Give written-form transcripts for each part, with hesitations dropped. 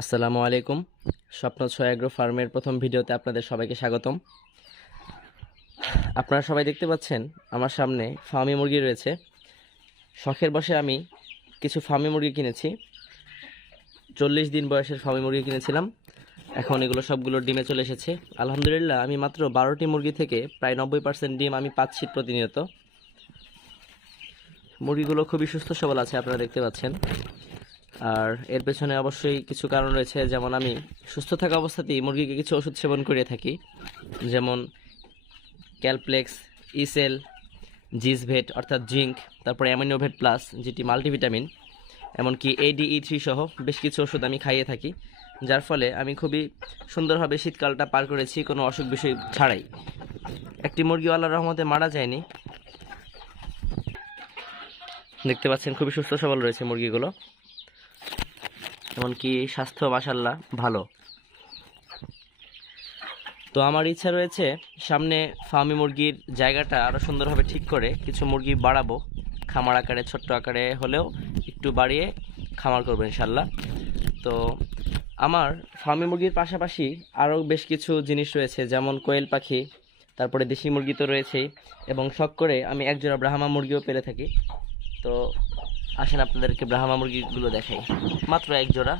আসসালামু আলাইকুম। স্বপ্ন ছয় এগ্রো ফার্মের প্রথম ভিডিওতে আপনাদের সবাইকে স্বাগতম। আপনারা সবাই দেখতে পাচ্ছেন আমার সামনে ফার্মি মুরগি রয়েছে। শখের বশে আমি কিছু ফার্মি মুরগি কিনেছি। 40 দিন বয়সের ফার্মি মুরগি কিনেছিলাম। এখন এগুলো সবগুলো ডিমে চলে এসেছে। আলহামদুলিল্লাহ, আমি মাত্র 12টি মুরগি থেকে প্রায় 90% ডিম আমি পাচ্ছি প্রতিনিয়ত। মুরগিগুলো খুবই সুস্থ সবল আছে, আপনারা দেখতে পাচ্ছেন। আর এর পেছনে অবশ্যই কিছু কারণ রয়েছে, যেমন আমি সুস্থ থাকা অবস্থাতেই মুরগিকে কিছু ওষুধ সেবন করে থাকি, যেমন ক্যালপ্লেক্স, ইসেল, জিসভেট অর্থাৎ জিঙ্ক, তারপরে অ্যামিনোভেট প্লাস যেটি মাল্টিভিটামিন, এমনকি ADE3 সহ বেশ কিছু ওষুধ আমি খাইয়ে থাকি, যার ফলে আমি খুবই সুন্দরভাবে শীতকালটা পার করেছি কোনো অসুখ বিসুখ ছাড়াই। একটি মুরগি আল্লাহর রহমতে মারা যায়নি। দেখতে পাচ্ছেন খুবই সুস্থ সবল রয়েছে মুরগিগুলো, এমনকি স্বাস্থ্য মাশাআল্লাহ ভালো। তো আমার ইচ্ছা রয়েছে সামনে ফার্মি মুরগির জায়গাটা আরও সুন্দরভাবে ঠিক করে কিছু মুরগি বাড়াবো, খামার আকারে ছোট্ট আকারে হলেও একটু বাড়িয়ে খামার করবো ইনশাল্লাহ। তো আমার ফার্মি মুরগির পাশাপাশি আরও বেশ কিছু জিনিস রয়েছে, যেমন কোয়েল পাখি, তারপরে দেশি মুরগি তো রয়েছেই, এবং শখ করে আমি একজোড়া ব্রাহ্মা মুরগিও পেলে থাকি। তো আসেন আপনাদেরকে ব্রাহ্মা মুরগিগুলো দেখাই। মাত্র এক জোড়া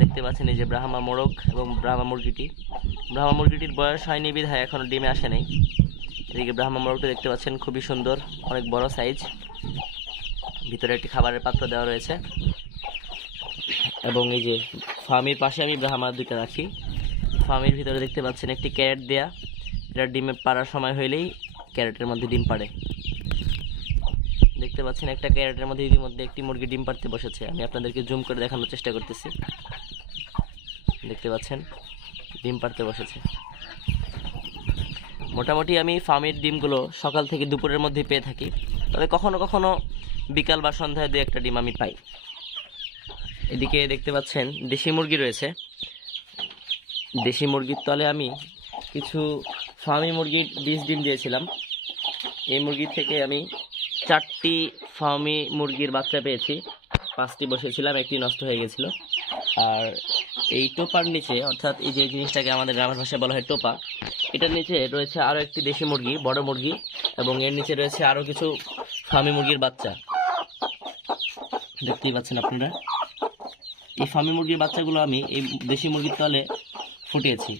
দেখতে পাচ্ছেন, এই যে ব্রাহ্মা মোরগ এবং ব্রাহ্মা মুরগিটির বয়স হয়নি বিধায় এখনো ডিমে আসে নাই। এদিকে ব্রাহ্মা মোরগটা দেখতে পাচ্ছেন খুবই সুন্দর, অনেক বড় সাইজ। ভিতরে একটি খাবারের পাত্র দেওয়া রয়েছে, এবং এই যে ফার্মির পাশে আমি ব্রাহ্মা দুটো রাখি। ফার্মির ভিতরে দেখতে পাচ্ছেন একটি ক্যারেট দেয়া, এটা ডিমে পাড়ার সময় হইলেই ক্যারেটের মধ্যে ডিম পাড়ে। দেখতে পাচ্ছেন একটা ক্যারেটের মধ্যে ইতিমধ্যে একটি মুরগি ডিম পাড়তে বসেছে। আমি আপনাদেরকে জুম করে দেখানোর চেষ্টা করতেছি। দেখতে পাচ্ছেন ডিম পাড়তে বসেছে। মোটামুটি আমি ফার্মের ডিমগুলো সকাল থেকে দুপুরের মধ্যে পেয়ে থাকি, তবে কখনো কখনো বিকাল বা সন্ধ্যায় 2-1টা ডিম আমি পাই। এদিকে দেখতে পাচ্ছেন দেশি মুরগি রয়েছে। দেশি মুরগির তলে আমি কিছু ফার্মি মুরগির ডিম দিয়েছিলাম। এই মুরগি থেকে আমি 4টি ফার্মি মুরগির বাচ্চা পেয়েছি। 5টি বসেছিলাম, একটি নষ্ট হয়ে গেছিল। আর এই টোপার নিচে, অর্থাৎ এই যে জিনিসটাকে আমাদের গ্রামের ভাষায় বলা হয় টোপা, এটার নিচে রয়েছে আরও একটি দেশি মুরগি, বড় মুরগি, এবং এর নিচে রয়েছে আরও কিছু ফার্মি মুরগির বাচ্চা। দেখতেই পাচ্ছেন আপনারা, এই ফার্মি মুরগির বাচ্চাগুলো আমি এই দেশি মুরগির তলে ফুটিয়েছি।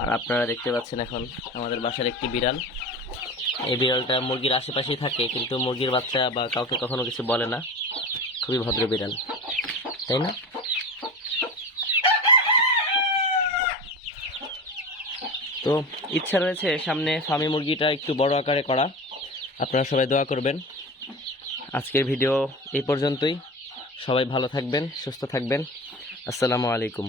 আর আপনারা দেখতে পাচ্ছেন এখন আমাদের বাসার একটি বিড়াল। এই বিড়ালটা মুরগির আশেপাশেই থাকে, কিন্তু মুরগির বাচ্চা বা কাউকে কখনো কিছু বলে না। খুবই ভদ্র বিড়াল, তাই না? তো ইচ্ছা রয়েছে সামনে ফার্মি মুরগিটা একটু বড় আকারে করা। আপনারা সবাই দোয়া করবেন। আজকের ভিডিও এই পর্যন্তই। সবাই ভালো থাকবেন, সুস্থ থাকবেন। আসসালামু আলাইকুম।